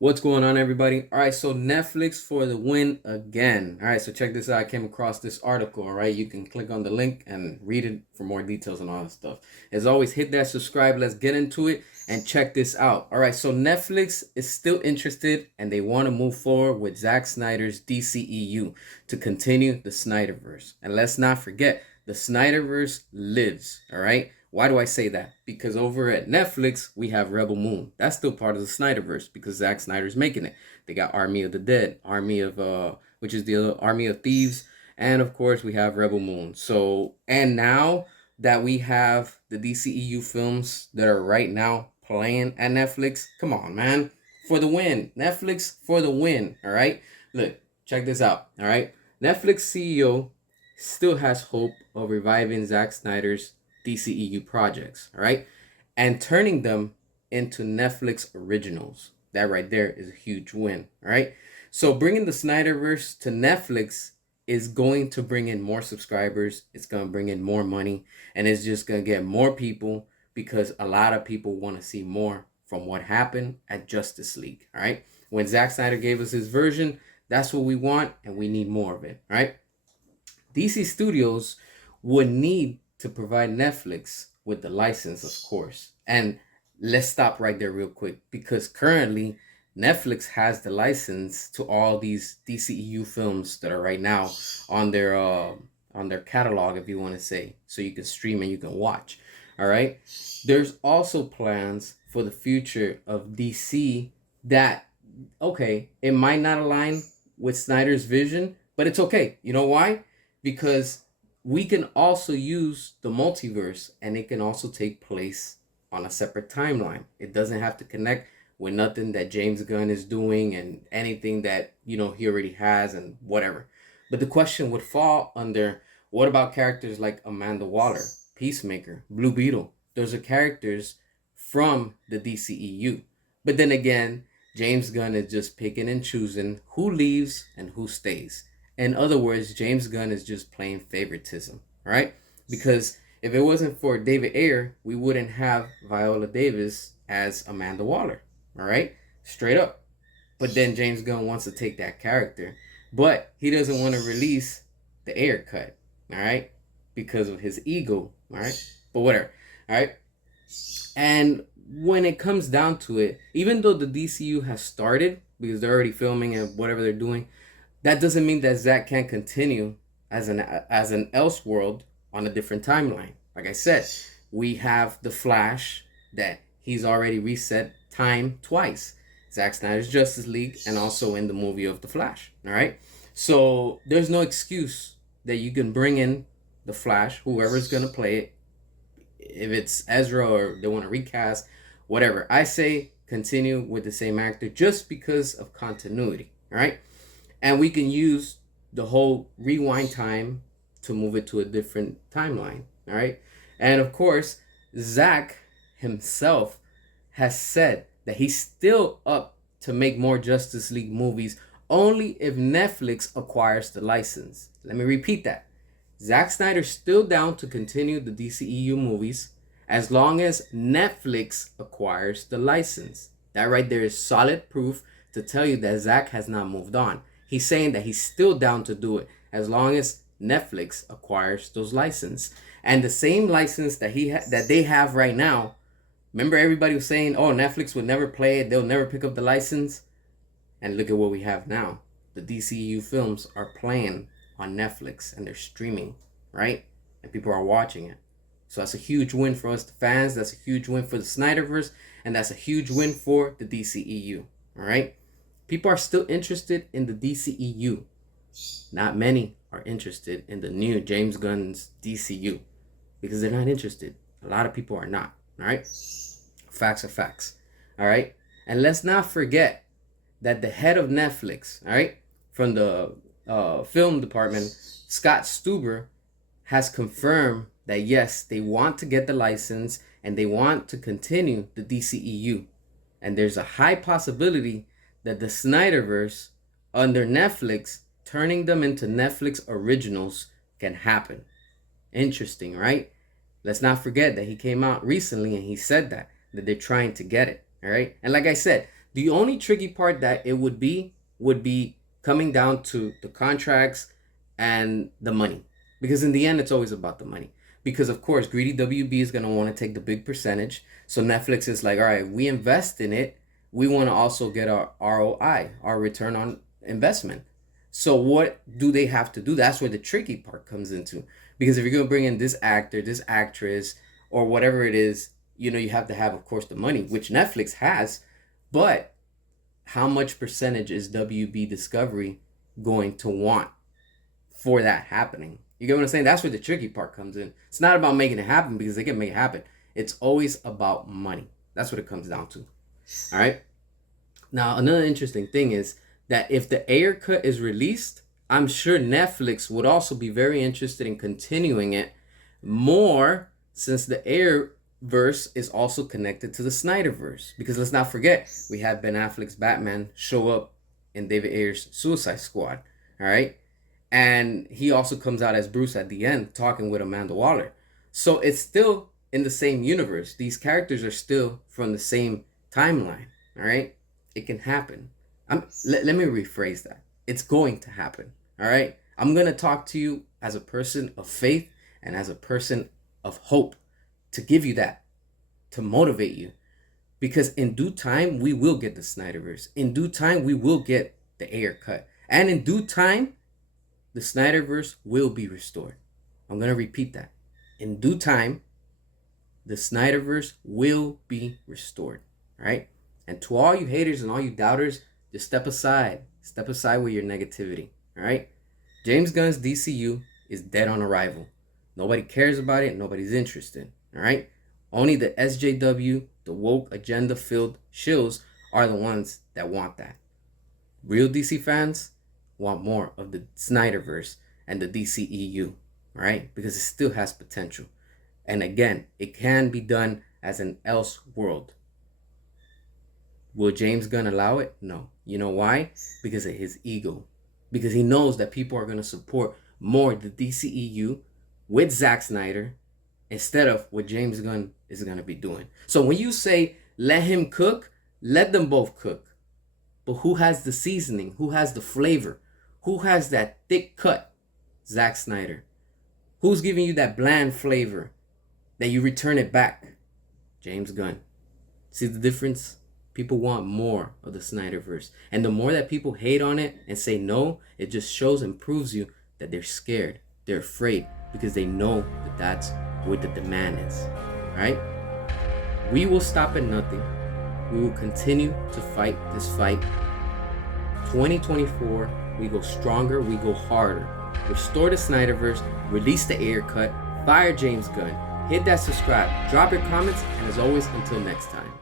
What's going on, everybody? All right, so Netflix for the win again. All right, so check this out. I came across this article. All right, you can click on the link and read it for more details and all that stuff. As always, hit that subscribe. Let's get into it and check this out. All right, so Netflix is still interested and they want to move forward with Zack Snyder's DCEU to continue the Snyderverse. And let's not forget, the Snyderverse lives. All right. Why do I say that? Because over at Netflix, we have Rebel Moon. That's still part of the Snyderverse because Zack Snyder's making it. They got Army of the Dead, which is the Army of Thieves, and of course we have Rebel Moon. So, and now that we have the DCEU films that are right now playing at Netflix, come on, man, for the win. Netflix for the win. All right, look, check this out. All right, Netflix CEO still has hope of reviving Zack Snyder's DCEU projects, all right, and turning them into Netflix originals. That right there is a huge win, all right. So bringing the Snyderverse to Netflix is going to bring in more subscribers. It's going to bring in more money, and it's just going to get more people because a lot of people want to see more from what happened at Justice League, all right. When Zack Snyder gave us his version, that's what we want, and we need more of it, all right. DC Studios would need to provide Netflix with the license, of course. And let's stop right there real quick because currently Netflix has the license to all these DCEU films that are right now on their catalog, if you want to say, so you can stream and you can watch. All right. There's also plans for the future of DC that, okay, it might not align with Snyder's vision, but it's okay. You know why? Because we can also use the multiverse and it can also take place on a separate timeline. It doesn't have to connect with nothing that James Gunn is doing and anything that, he already has and whatever. But the question would fall under, what about characters like Amanda Waller, Peacemaker, Blue Beetle? Those are characters from the DCEU. But then again, James Gunn is just picking and choosing who leaves and who stays. In other words, James Gunn is just playing favoritism, right? Because if it wasn't for David Ayer, we wouldn't have Viola Davis as Amanda Waller, all right? Straight up. But then James Gunn wants to take that character, but he doesn't want to release the Ayer cut, all right? Because of his ego, all right? But whatever, all right? And when it comes down to it, even though the DCU has started, because they're already filming and whatever they're doing, that doesn't mean that Zack can't continue as an Elseworld on a different timeline. Like I said, we have the Flash that he's already reset time twice. Zack Snyder's Justice League and also in the movie of the Flash. All right, so there's no excuse that you can bring in the Flash, whoever's gonna play it, if it's Ezra or they want to recast, whatever. I say continue with the same actor just because of continuity. All right. And we can use the whole rewind time to move it to a different timeline. All right. And of course, Zack himself has said that he's still up to make more Justice League movies only if Netflix acquires the license. Let me repeat that. Zack Snyder's still down to continue the DCEU movies as long as Netflix acquires the license. That right there is solid proof to tell you that Zack has not moved on. He's saying that he's still down to do it as long as Netflix acquires those licenses. And the same license that that they have right now. Remember, everybody was saying, "Oh, Netflix would never play it; they'll never pick up the license." And look at what we have now. The DCU films are playing on Netflix and they're streaming, right? And people are watching it. So that's a huge win for us, the fans. That's a huge win for the Snyderverse, and that's a huge win for the DCEU. All right. People are still interested in the DCEU. Not many are interested in the new James Gunn's DCU because they're not interested. A lot of people are not. All right. Facts are facts. All right. And let's not forget that the head of Netflix, all right, from the film department, Scott Stuber, has confirmed that yes, they want to get the license and they want to continue the DCEU. And there's a high possibility that the Snyderverse under Netflix, turning them into Netflix originals, can happen. Interesting, right? Let's not forget that he came out recently and he said that they're trying to get it. All right. And like I said, The only tricky part that it would be coming down to the contracts and the money. Because in the end, it's always about the money. Because of course, greedy WB is going to want to take the big percentage. So Netflix is like, all right, we invest in it. We want to also get our ROI, our return on investment. So what do they have to do? That's where the tricky part comes into. Because if you're going to bring in this actor, this actress, or whatever it is, you know, you have to have, of course, the money, which Netflix has. But how much percentage is WB Discovery going to want for that happening? You get what I'm saying? That's where the tricky part comes in. It's not about making it happen, because they can make it happen. It's always about money. That's what it comes down to. All right. Now, another interesting thing is that if the Ayer cut is released, I'm sure Netflix would also be very interested in continuing it more, since the ayerverse is also connected to the Snyderverse. Because let's not forget, we had Ben Affleck's Batman show up in David Ayer's Suicide Squad. All right. And he also comes out as Bruce at the end, talking with Amanda Waller. So it's still in the same universe. These characters are still from the same timeline. All right. It can happen. Let me rephrase that. It's going to happen. All right. I'm going to talk to you as a person of faith and as a person of hope, to give you that, to motivate you. Because in due time, we will get the Snyderverse. In due time, we will get the Ayer cut. And in due time, the Snyderverse will be restored. I'm going to repeat that. In due time, the Snyderverse will be restored. All right. And to all you haters and all you doubters, just step aside. Step aside with your negativity. All right. James Gunn's DCU is dead on arrival. Nobody cares about it. Nobody's interested. All right. Only the SJW, the woke agenda-filled shills, are the ones that want that. Real DC fans want more of the Snyderverse and the DCEU. All right. Because it still has potential. And again, it can be done as an else world. Will James Gunn allow it? No. You know why? Because of his ego. Because he knows that people are going to support more the DCEU with Zack Snyder instead of what James Gunn is going to be doing. So when you say let him cook, let them both cook. But who has the seasoning? Who has the flavor? Who has that thick cut? Zack Snyder. Who's giving you that bland flavor that you return it back? James Gunn. See the difference? People want more of the Snyderverse. And the more that people hate on it and say no, it just shows and proves you that they're scared. They're afraid because they know that that's what the demand is. All right? We will stop at nothing. We will continue to fight this fight. 2024, we go stronger, we go harder. Restore the Snyderverse, release the Ayer cut, fire James Gunn, hit that subscribe, drop your comments, and as always, until next time.